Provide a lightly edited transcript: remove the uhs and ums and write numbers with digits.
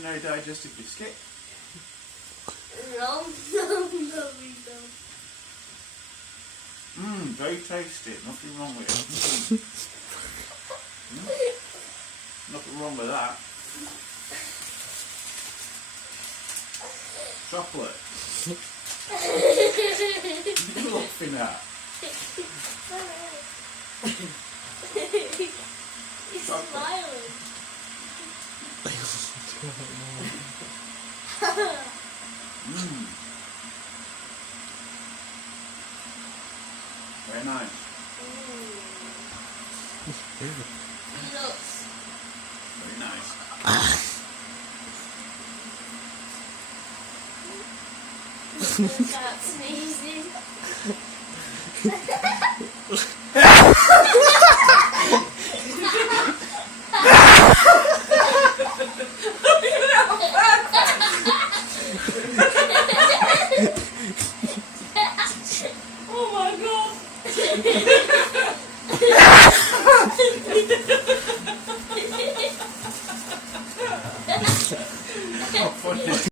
ordinary digestive biscuit. No, no, no, no. Very tasty. Nothing wrong with it. Nothing wrong with that. Chocolate. What are you laughing at? He's smiling. Very nice. Nuts. Very nice. That's sneezing. Oh my god! Not funny.